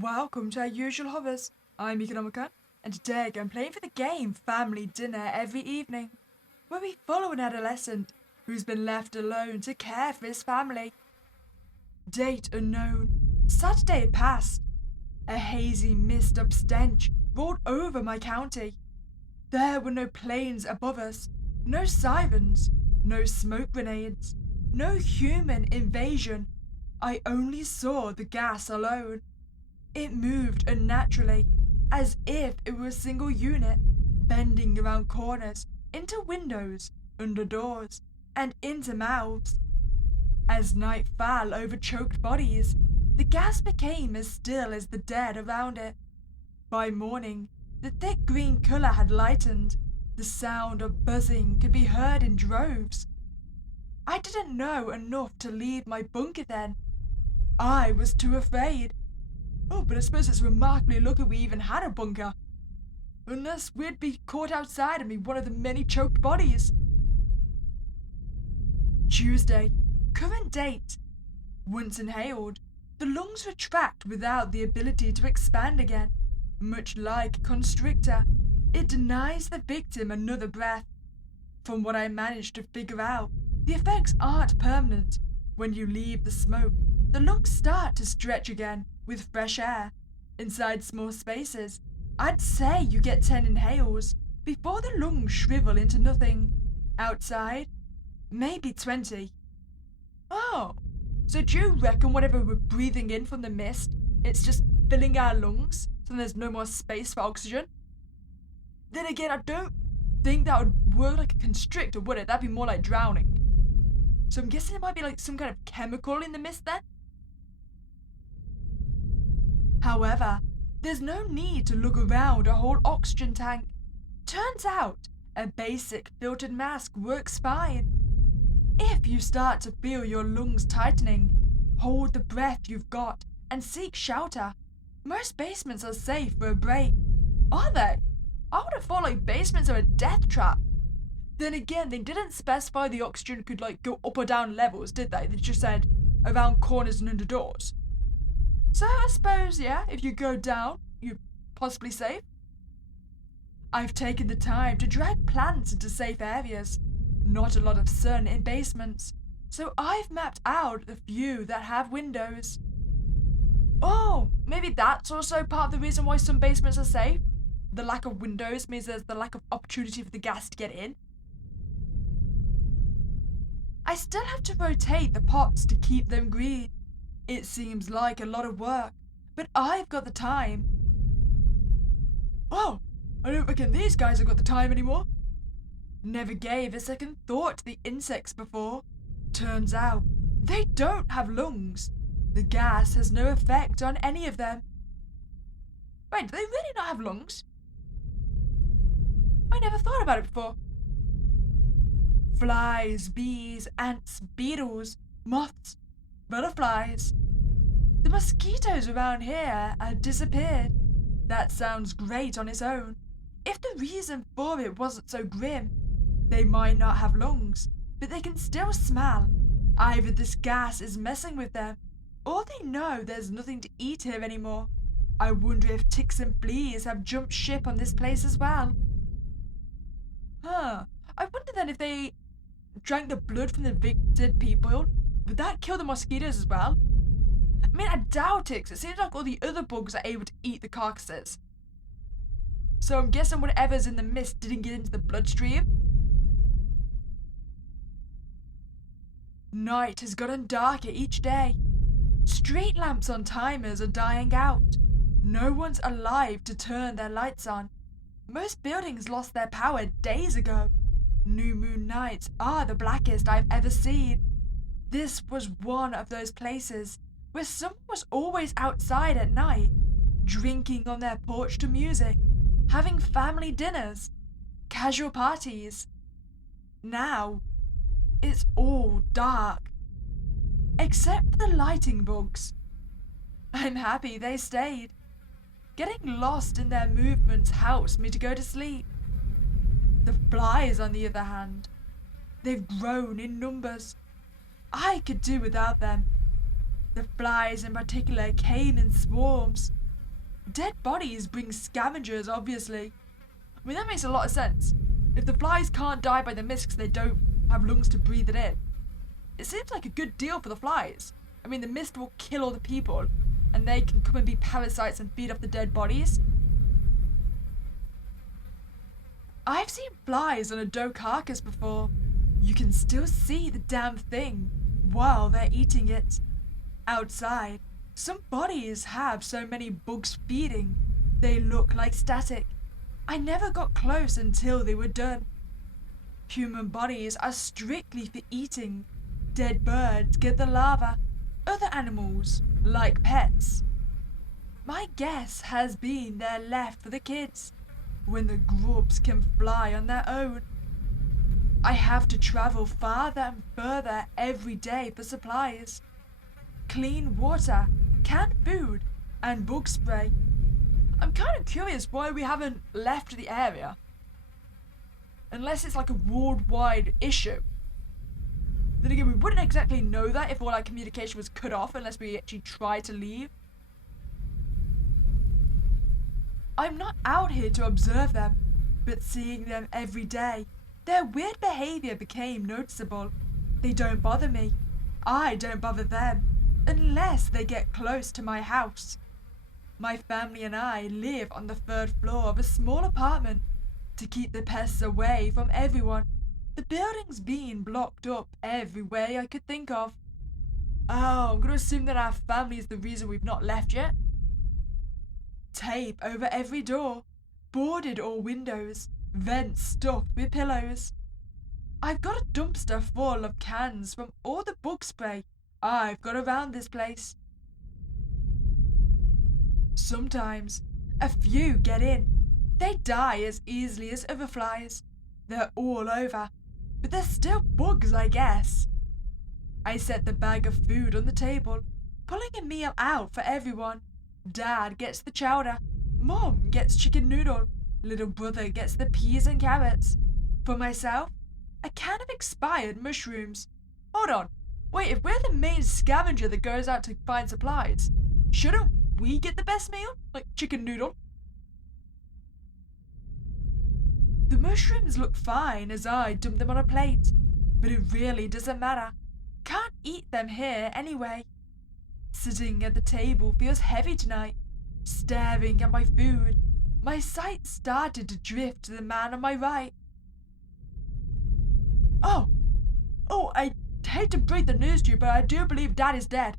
Welcome to our usual hovers. I'm Meeka Nomicon, and today I'm playing for the game Family Dinner every evening, where we follow an adolescent who's been left alone to care for his family. Date unknown. Saturday had passed. A hazy mist of stench rolled over my county. There were no planes above us, no sirens, no smoke grenades, no human invasion. I only saw the gas alone. It moved unnaturally, as if it were a single unit, bending around corners, into windows, under doors, and into mouths. As night fell over choked bodies, the gas became as still as the dead around it. By morning, the thick green colour had lightened. The sound of buzzing could be heard in droves. I didn't know enough to leave my bunker then. I was too afraid. Oh, but I suppose it's remarkably lucky we even had a bunker. Unless we'd be caught outside and be one of the many choked bodies. Tuesday. Current date. Once inhaled, the lungs retract without the ability to expand again. Much like a constrictor, it denies the victim another breath. From what I managed to figure out, the effects aren't permanent. When you leave the smoke, the lungs start to stretch again with fresh air. Inside small spaces, I'd say you get 10 inhales before the lungs shrivel into nothing. Outside, maybe 20. Oh, so do you reckon whatever we're breathing in from the mist, it's just filling our lungs so there's no more space for oxygen? Then again, I don't think that would work like a constrictor, would it? That'd be more like drowning. So I'm guessing it might be like some kind of chemical in the mist then? However, there's no need to lug around a whole oxygen tank. Turns out, a basic filtered mask works fine. If you start to feel your lungs tightening, hold the breath you've got and seek shelter. Most basements are safe for a break. Are they? I would have thought like basements are a death trap. Then again, they didn't specify the oxygen could like go up or down levels, did they? They just said around corners and under doors. So I suppose, yeah, if you go down, you're possibly safe. I've taken the time to drag plants into safe areas. Not a lot of sun in basements, so I've mapped out the few that have windows. Oh, maybe that's also part of the reason why some basements are safe. The lack of windows means there's the lack of opportunity for the gas to get in. I still have to rotate the pots to keep them green. It seems like a lot of work, but I've got the time. Oh, I don't reckon these guys have got the time anymore. Never gave a second thought to the insects before. Turns out, they don't have lungs. The gas has no effect on any of them. Wait, do they really not have lungs? I never thought about it before. Flies, bees, ants, beetles, moths, butterflies. The mosquitoes around here have disappeared. That sounds great on its own. If the reason for it wasn't so grim, they might not have lungs, but they can still smell. Either this gas is messing with them, or they know there's nothing to eat here anymore. I wonder if ticks and fleas have jumped ship on this place as well. I wonder then if they drank the blood from the evicted people, would that kill the mosquitoes as well? I mean, I doubt it, 'cause it seems like all the other bugs are able to eat the carcasses. So I'm guessing whatever's in the mist didn't get into the bloodstream. Night has gotten darker each day. Street lamps on timers are dying out. No one's alive to turn their lights on. Most buildings lost their power days ago. New moon nights are the blackest I've ever seen. This was one of those places where someone was always outside at night, drinking on their porch to music, having family dinners, casual parties. Now, it's all dark. Except for the lighting bugs. I'm happy they stayed. Getting lost in their movements helps me to go to sleep. The flies, on the other hand, they've grown in numbers. I could do without them. The flies in particular came in swarms, Dead bodies bring scavengers, obviously. I mean, that makes a lot of sense. If the flies can't die by the mist because they don't have lungs to breathe it in, it seems like a good deal for the flies. I mean, the mist will kill all the people, and they can come and be parasites and feed off the dead bodies. I've seen flies on a doe carcass before. You can still see the damn thing while they're eating it. Outside, some bodies have so many bugs feeding, they look like static. I never got close until they were done. Human bodies are strictly for eating. Dead birds get the larva. Other animals, like pets. My guess has been they're left for the kids, when the grubs can fly on their own. I have to travel farther and further every day for supplies. Clean water, canned food, and bug spray. I'm kind of curious why we haven't left the area. Unless it's like a worldwide issue. Then again, we wouldn't exactly know that if all our communication was cut off unless we actually tried to leave. I'm not out here to observe them, but seeing them every day, their weird behavior became noticeable. They don't bother me. I don't bother them, unless they get close to my house. My family and I live on the 3rd floor of a small apartment to keep the pests away from everyone. The building's being blocked up every way I could think of. Oh, I'm gonna assume that our family is the reason we've not left yet. Tape over every door, boarded all windows, vents stuffed with pillows. I've got a dumpster full of cans from all the bug spray I've got around this place. Sometimes, a few get in. They die as easily as other flies. They're all over, but they're still bugs, I guess. I set the bag of food on the table, pulling a meal out for everyone. Dad gets the chowder, Mom gets chicken noodle, little brother gets the peas and carrots. For myself, a can of expired mushrooms. Hold on, wait, if we're the main scavenger that goes out to find supplies, shouldn't we get the best meal? Like chicken noodle? The mushrooms look fine as I dump them on a plate, but it really doesn't matter. Can't eat them here anyway. Sitting at the table feels heavy tonight. Staring at my food, my sight started to drift to the man on my right. Oh, I hate to break the news to you, but I do believe Dad is dead.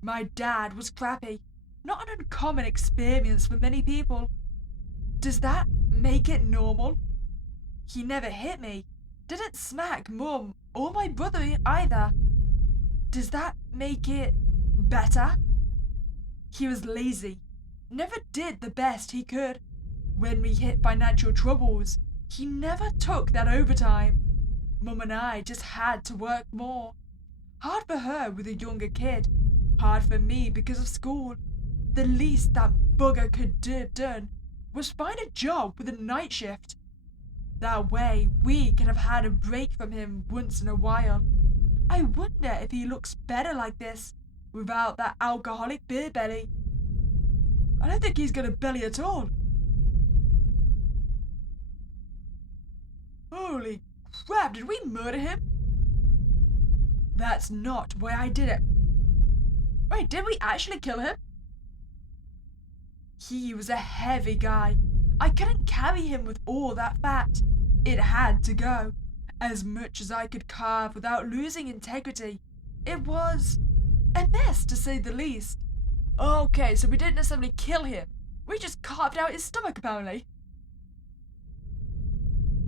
My dad was crappy, not an uncommon experience for many people. Does that make it normal? He never hit me, didn't smack Mum or my brother either. Does that make it better? He was lazy, never did the best he could. When we hit financial troubles, he never took that overtime. Mum and I just had to work more. Hard for her with a younger kid, hard for me because of school. The least that bugger could have done was find a job with a night shift. That way we could have had a break from him once in a while. I wonder if he looks better like this, without that alcoholic beer belly. I don't think he's got a belly at all. Holy crap, did we murder him? That's not why I did it. Wait, did we actually kill him? He was a heavy guy. I couldn't carry him with all that fat. It had to go. As much as I could carve without losing integrity. It was a mess, to say the least. Okay, so we didn't necessarily kill him. We just carved out his stomach, apparently.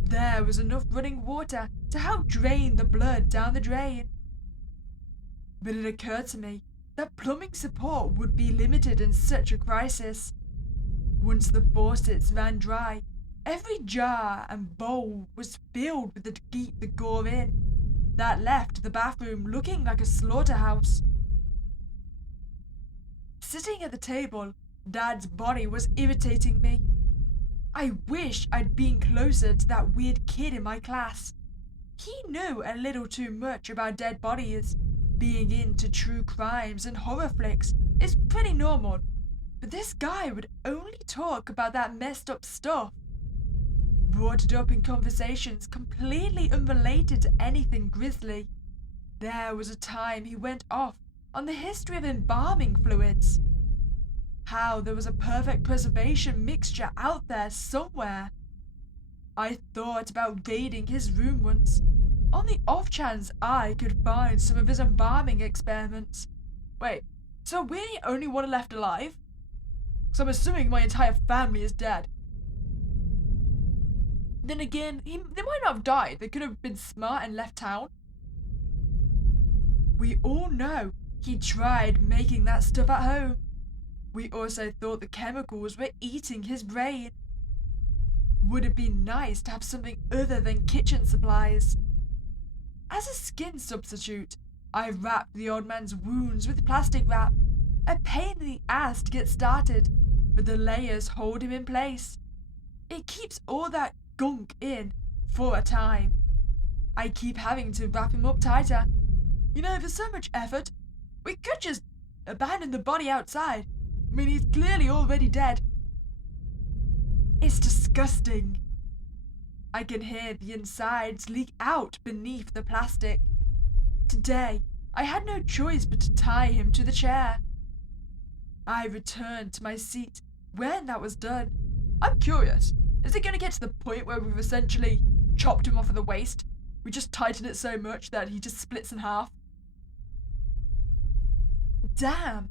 There was enough running water to help drain the blood down the drain. But it occurred to me that plumbing support would be limited in such a crisis. Once the faucets ran dry, every jar and bowl was filled with to keep the gore in. That left the bathroom looking like a slaughterhouse. Sitting at the table, Dad's body was irritating me. I wish I'd been closer to that weird kid in my class. He knew a little too much about dead bodies. Being into true crimes and horror flicks is pretty normal, but this guy would only talk about that messed up stuff. Brought it up in conversations completely unrelated to anything grisly. There was a time he went off on the history of embalming fluids. How there was a perfect preservation mixture out there somewhere. I thought about raiding his room once, on the off chance I could find some of his embalming experiments. Wait, so we're the only one left alive? So I'm assuming my entire family is dead. Then again, they might not have died. They could have been smart and left town. We all know he tried making that stuff at home. We also thought the chemicals were eating his brain. Would it be nice to have something other than kitchen supplies? As a skin substitute, I wrapped the old man's wounds with plastic wrap. A pain in the ass to get started, but the layers hold him in place. It keeps all that gunk in for a time. I keep having to wrap him up tighter. You know, for so much effort, we could just abandon the body outside. I mean, he's clearly already dead. It's disgusting. I can hear the insides leak out beneath the plastic. Today, I had no choice but to tie him to the chair. I returned to my seat when that was done. I'm curious, is it going to get to the point where we've essentially chopped him off at the waist? We just tighten it so much that he just splits in half? Damn!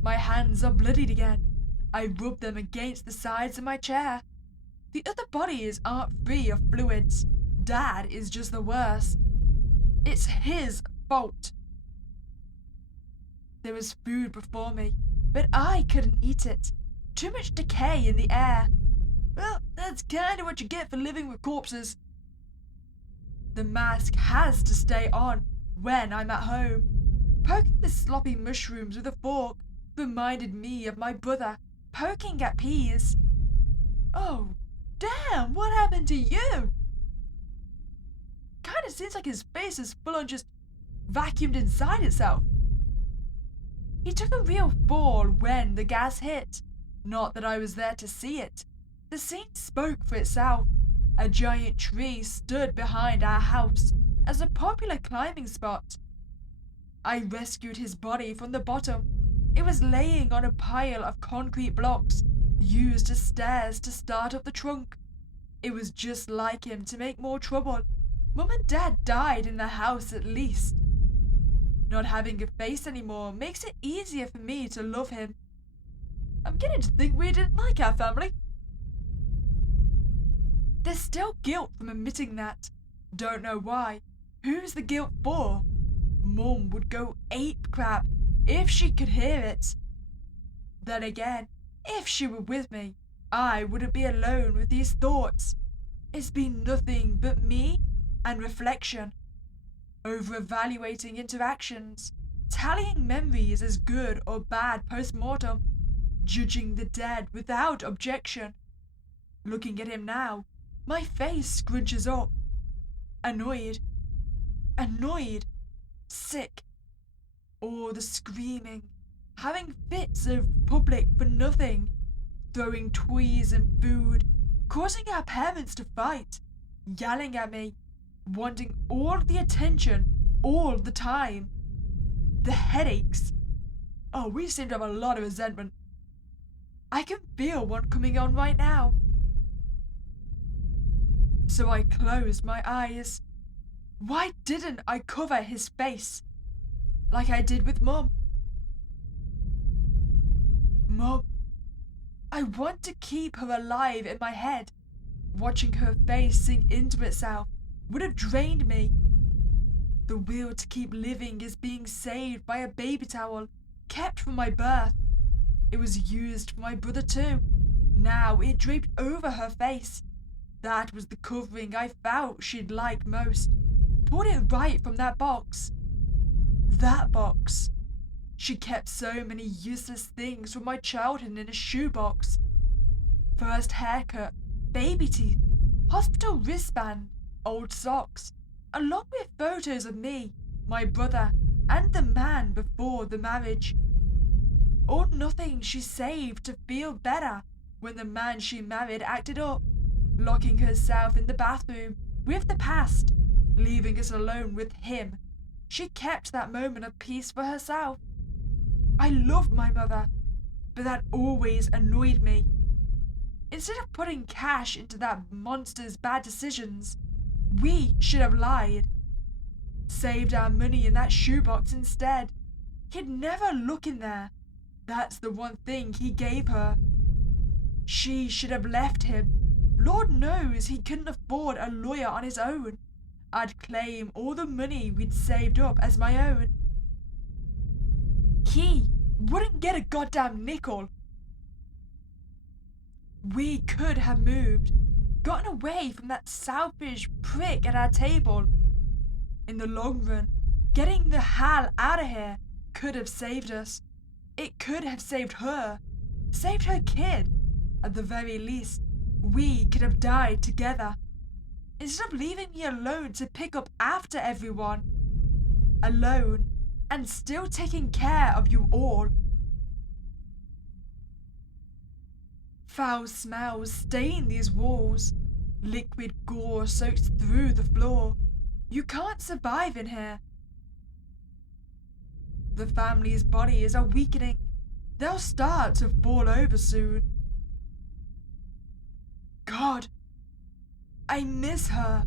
My hands are bloodied again. I rub them against the sides of my chair. The other bodies aren't free of fluids. Dad is just the worst. It's his fault. There was food before me, but I couldn't eat it. Too much decay in the air. Well, that's kinda what you get for living with corpses. The mask has to stay on when I'm at home. Poking the sloppy mushrooms with a fork reminded me of my brother poking at peas. Oh, damn, what happened to you? Kinda seems like his face is full on just vacuumed inside itself. He took a real fall when the gas hit. Not that I was there to see it. The scene spoke for itself. A giant tree stood behind our house as a popular climbing spot. I rescued his body from the bottom. It was laying on a pile of concrete blocks, used as stairs to start up the trunk. It was just like him to make more trouble. Mum and Dad died in the house at least. Not having a face anymore makes it easier for me to love him. I'm getting to think we didn't like our family. There's still guilt from admitting that. Don't know why. Who's the guilt for? Mum would go ape crap if she could hear it. Then again, if she were with me, I wouldn't be alone with these thoughts. It's been nothing but me and reflection. Over-evaluating interactions, tallying memories as good or bad post-mortem, judging the dead without objection. Looking at him now, my face scrunches up. Annoyed, sick. All the screaming, having fits of public for nothing, throwing toys and food, causing our parents to fight, yelling at me, wanting all the attention, all the time. The headaches. Oh, we seem to have a lot of resentment. I can feel one coming on right now. So I closed my eyes. Why didn't I cover his face? Like I did with Mum. Mum. I want to keep her alive in my head. Watching her face sink into itself would have drained me. The will to keep living is being saved by a baby towel kept from my birth. It was used for my brother too. Now it draped over her face. That was the covering I felt she'd like most. Pulled it right from that box. That box. She kept so many useless things from my childhood in a shoebox. First haircut, baby teeth, hospital wristband, old socks, along with photos of me, my brother, and the man before the marriage. All nothing she saved to feel better when the man she married acted up, locking herself in the bathroom with the past, leaving us alone with him. She kept that moment of peace for herself. I loved my mother, but that always annoyed me. Instead of putting cash into that monster's bad decisions, we should have lied. Saved our money in that shoebox instead. He'd never look in there. That's the one thing he gave her. She should have left him. Lord knows he couldn't afford a lawyer on his own. I'd claim all the money we'd saved up as my own. He wouldn't get a goddamn nickel. We could have moved, gotten away from that selfish prick at our table. In the long run, getting the hell out of here could have saved us. It could have saved her kid. At the very least, we could have died together. Instead of leaving me alone to pick up after everyone. Alone, and still taking care of you all. Foul smells stain these walls. Liquid gore soaks through the floor. You can't survive in here. The family's bodies are weakening. They'll start to fall over soon. God, I miss her.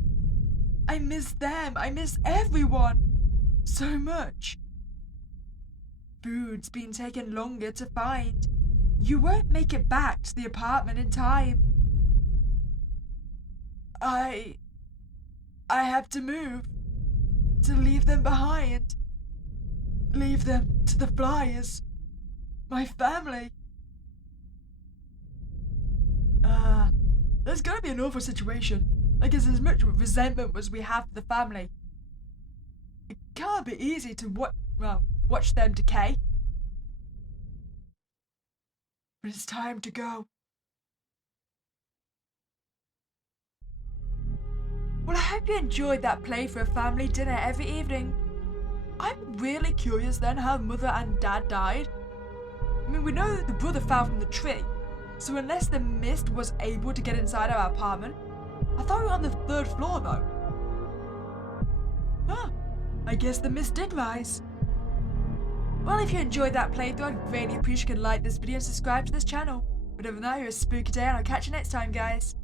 I miss them. I miss everyone. So much. Food's been taking longer to find. You won't make it back to the apartment in time. I have to move. To leave them behind. Leave them to the flyers. My family. There's gonna be an awful situation. Like, it's as much resentment as we have for the family. It can't be easy to watch them decay. But it's time to go. Well, I hope you enjoyed that play for a family dinner every evening. I'm really curious then how Mother and Dad died. I mean, we know the brother fell from the tree, so unless the mist was able to get inside our apartment, I thought we were on the 3rd floor though. Huh, I guess the mist did rise. Well, if you enjoyed that playthrough, I'd greatly appreciate if you could like this video and subscribe to this channel. But other than that, you're a spooky day and I'll catch you next time, guys.